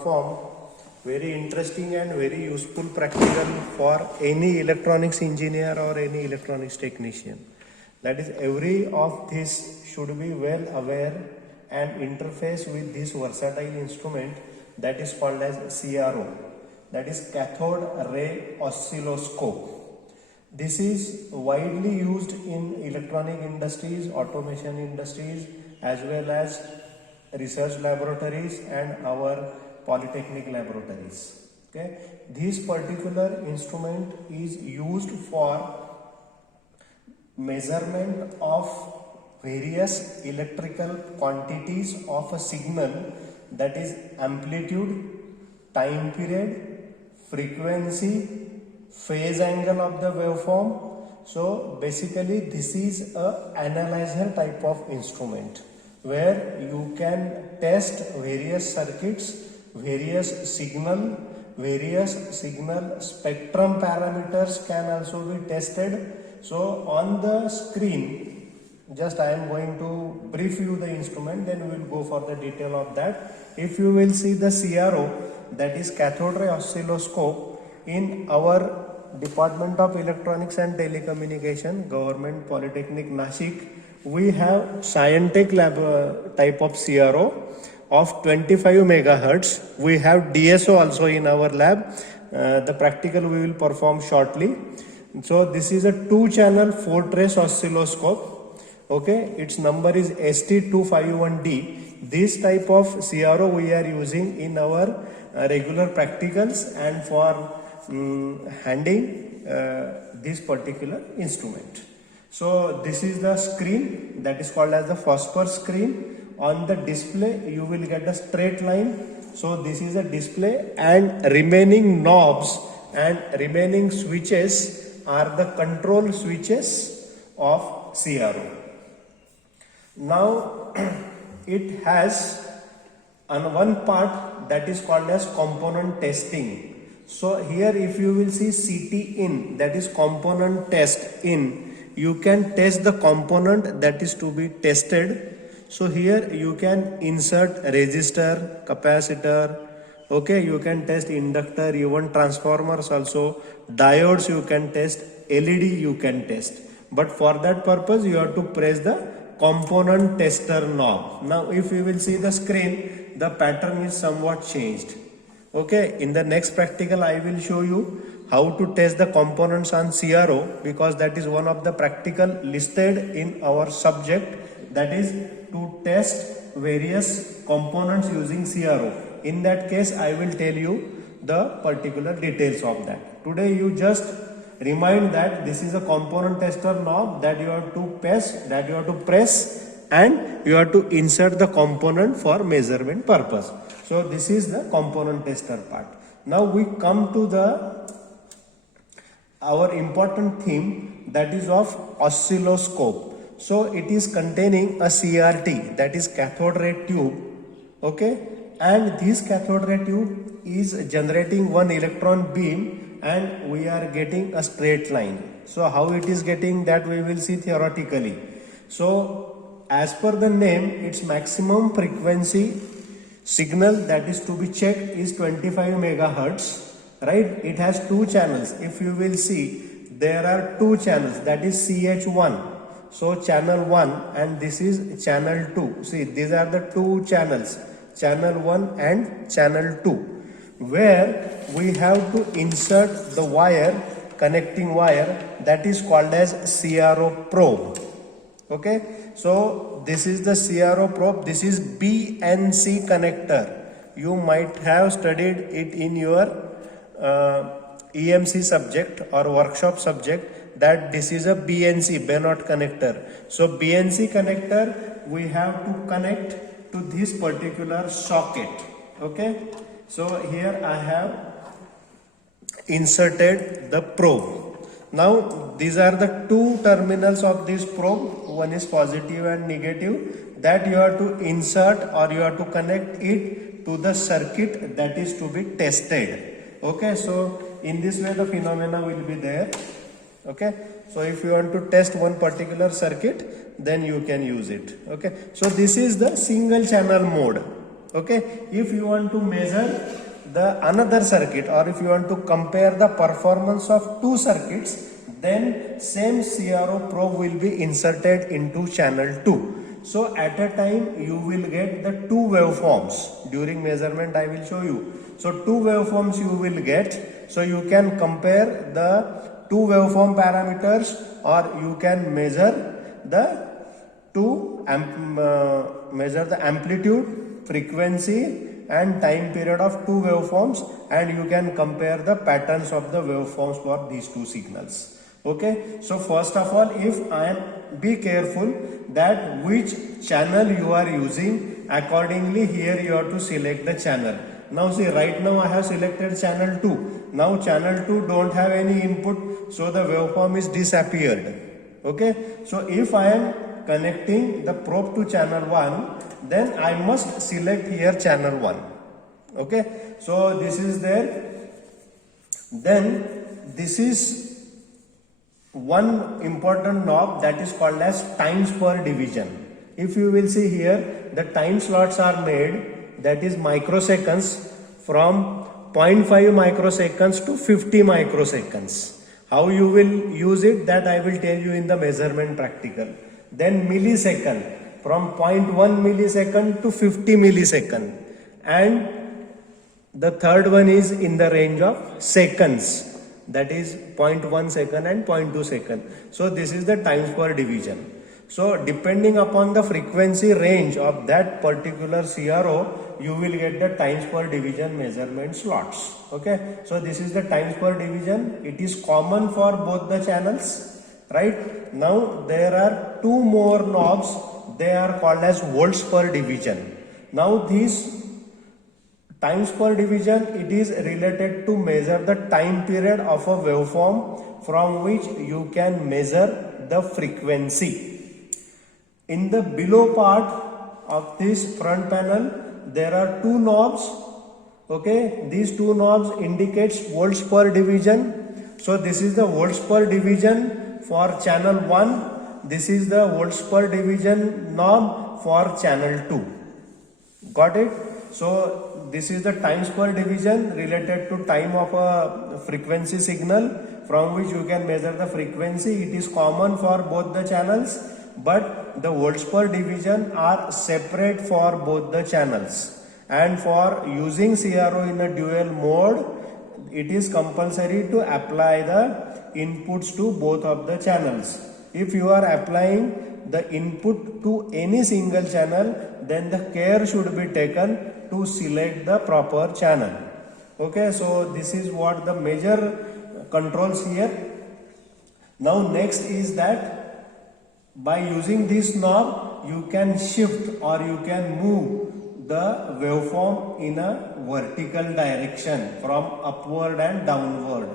perform very interesting and very useful practical for any electronics engineer or any electronics technician. That is, every of this should be well aware and interface with this versatile instrument that is called as CRO, that is cathode ray oscilloscope. This is widely used in electronic industries, automation industries, as well as research laboratories and our polytechnic laboratories. Okay, this particular instrument is used for measurement of various electrical quantities of a signal, that is amplitude, time period, frequency, phase angle of the waveform. So basically this is a analyzer type of instrument where you can test various circuits, various signal spectrum parameters can also be tested. So on the screen, just I am going to brief you the instrument, then we will go for the detail of that. If you will see the CRO, that is cathode ray oscilloscope, in our Department of Electronics and Telecommunication, Government Polytechnic Nashik, we have Scientech lab type of CRO of 25 megahertz. We have DSO also in our lab. The practical we will perform shortly. So this is a 2-channel 4-trace oscilloscope. Okay, its number is ST251D. This type of CRO we are using in our regular practicals and for handling this particular instrument. So this is the screen, that is called as the phosphor screen. On the display you will get a straight line. So this is a display, and remaining knobs and remaining switches are the control switches of CRO. Now it has on one part that is called as component testing. So here if you will see CT in, that is component test in, you can test the component that is to be tested. So here you can insert resistor, capacitor, okay, you can test inductor, even transformers also, diodes you can test, LED you can test. But for that purpose you have to press the component tester knob. Now if you will see the screen, the pattern is somewhat changed. Okay, in the next practical I will show you how to test the components on CRO, because that is one of the practical listed in our subject, that is to test various components using CRO. In that case I will tell you the particular details of that. Today you just remind that this is a component tester knob that you have to press and you have to insert the component for measurement purpose. So this is the component tester part. Now we come to our important theme, that is of oscilloscope. So it is containing a CRT, that is cathode ray tube. Okay, and this cathode ray tube is generating one electron beam and we are getting a straight line. So how it is getting, that we will see theoretically. So as per the name, its maximum frequency signal that is to be checked is 25 megahertz, right? It has 2 channels. If you will see, there are 2 channels, that is CH1. So channel 1 and this is channel 2. See, these are the 2 channels, channel 1 and channel 2, where we have to insert the wire, connecting wire, that is called as CRO probe. Okay, so this is the CRO probe. This is BNC connector. You might have studied it in your EMC subject or workshop subject, that this is a BNC, Bennett connector. So BNC connector we have to connect to this particular socket. Okay, so here I have inserted the probe. Now these are the 2 terminals of this probe, one is positive and negative, that you have to insert or you have to connect it to the circuit that is to be tested. Okay, so in this way the phenomena will be there. Okay, so if you want to test one particular circuit, then you can use it. Okay, so this is the single channel mode. Okay, if you want to measure the another circuit, or if you want to compare the performance of two circuits, then same CRO probe will be inserted into channel 2. So at a time you will get the two waveforms. During measurement I will show you. So two waveforms you will get. So you can compare the two waveform parameters, or you can measure the measure the amplitude, frequency and time period of two waveforms, and you can compare the patterns of the waveforms for these two signals. Okay, so first of all, if I am, be careful that which channel you are using. Accordingly, here you have to select the channel. Now see, right now I have selected channel 2. Now channel 2 don't have any input, so the waveform is disappeared. Okay, so if I am connecting the probe to channel 1, then I must select here channel 1. Okay, so this is there. Then this is one important knob that is called as times per division. If you will see here, the time slots are made, that is microseconds, from 0.5 microseconds to 50 microseconds. How you will use it, that I will tell you in the measurement practical. Then millisecond, from 0.1 millisecond to 50 millisecond. And the third one is in the range of seconds, that is 0.1 second and 0.2 second. So this is the times per division. So depending upon the frequency range of that particular CRO, you will get the times per division measurement slots. Okay, so this is the times per division. It is common for both the channels, right? Now there are two more knobs. They are called as volts per division. Now these times per division, it is related to measure the time period of a waveform from which you can measure the frequency. In the below part of this front panel, there are two knobs. Okay, these two knobs indicates volts per division. So this is the volts per division for channel 1. This is the volts per division knob for channel 2. Got it? So this is the times per division related to time of a frequency signal from which you can measure the frequency. It is common for both the channels, but the volts per division are separate for both the channels. And for using CRO in a dual mode, it is compulsory to apply the inputs to both of the channels. If you are applying the input to any single channel, then the care should be taken to select the proper channel. Okay, so this is what the major controls here. Now next is that by using this knob, you can shift or you can move the waveform in a vertical direction from upward and downward.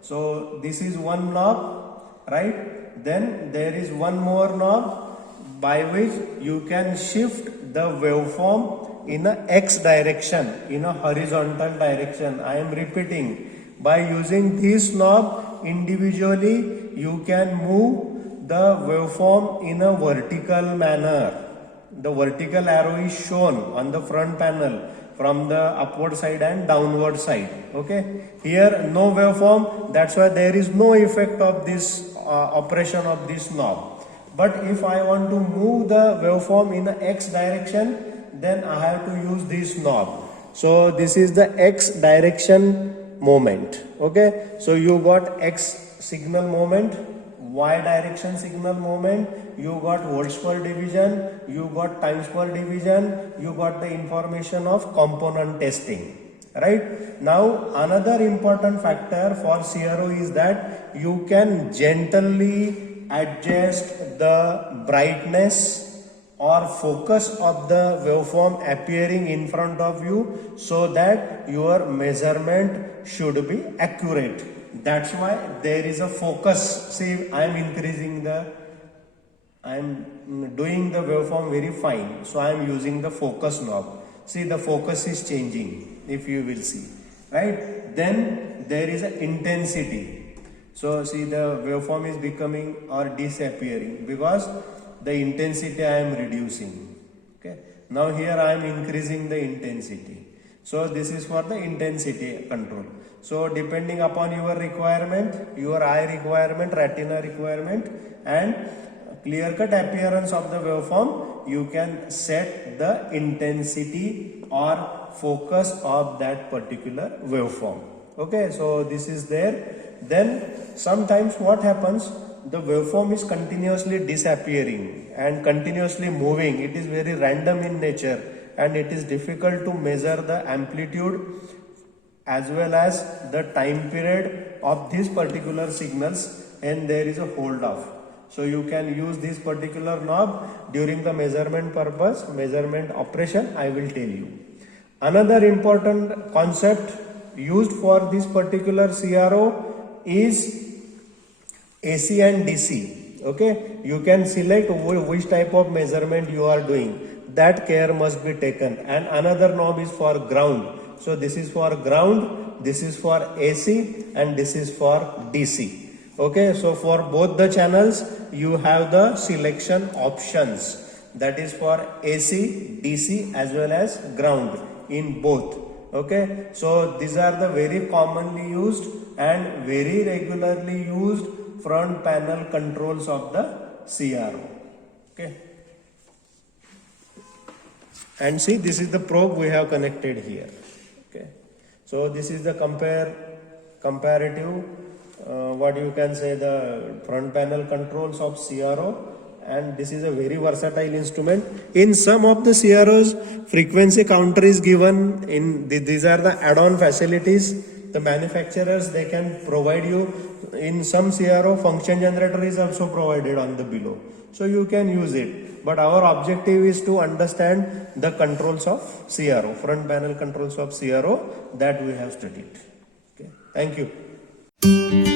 So this is one knob, right? Then there is one more knob by which you can shift the waveform in a x direction, in a horizontal direction. I am repeating, by using this knob individually, you can move the waveform in a vertical manner. The vertical arrow is shown on the front panel from the upward side and downward side. Okay, here no waveform, that's why there is no effect of this operation of this knob. But if I want to move the waveform in the x direction, then I have to use this knob. So this is the x direction moment. Okay, so you got x signal moment, y direction signal moment, you got volts per division, you got times per division, you got the information of component testing. Right? Now another important factor for CRO is that you can gently adjust the brightness or focus of the waveform appearing in front of you so that your measurement should be accurate. That's why there is a focus. See, I am doing the waveform very fine. So I am using the focus knob. See, the focus is changing, if you will see. Right? Then there is an intensity. So see, the waveform is becoming or disappearing because the intensity I am reducing. Okay. Now here I am increasing the intensity. So this is for the intensity control. So depending upon your requirement, your eye requirement, retina requirement and clear-cut appearance of the waveform, you can set the intensity or focus of that particular waveform. Okay, so this is there. Then sometimes what happens, the waveform is continuously disappearing and continuously moving. It is very random in nature and it is difficult to measure the amplitude as well as the time period of these particular signals, and there is a hold off. So you can use this particular knob during the measurement purpose, measurement operation, I will tell you. Another important concept used for this particular CRO is AC and DC. Okay, you can select which type of measurement you are doing. That care must be taken. And another knob is for ground. So this is for ground, this is for AC and this is for DC. Okay, so for both the channels you have the selection options, that is for AC, DC as well as ground in both. Okay, so these are the very commonly used and very regularly used front panel controls of the CRO. Okay, and see, this is the probe we have connected here. Okay, so this is the comparative what you can say, the front panel controls of CRO, and this is a very versatile instrument. In some of the CROs, frequency counter is given. In these are the add-on facilities the manufacturers they can provide you. In some CRO, function generator is also provided on the below, so you can use it. But our objective is to understand the controls of CRO, front panel controls of CRO that we have studied. Okay, thank you.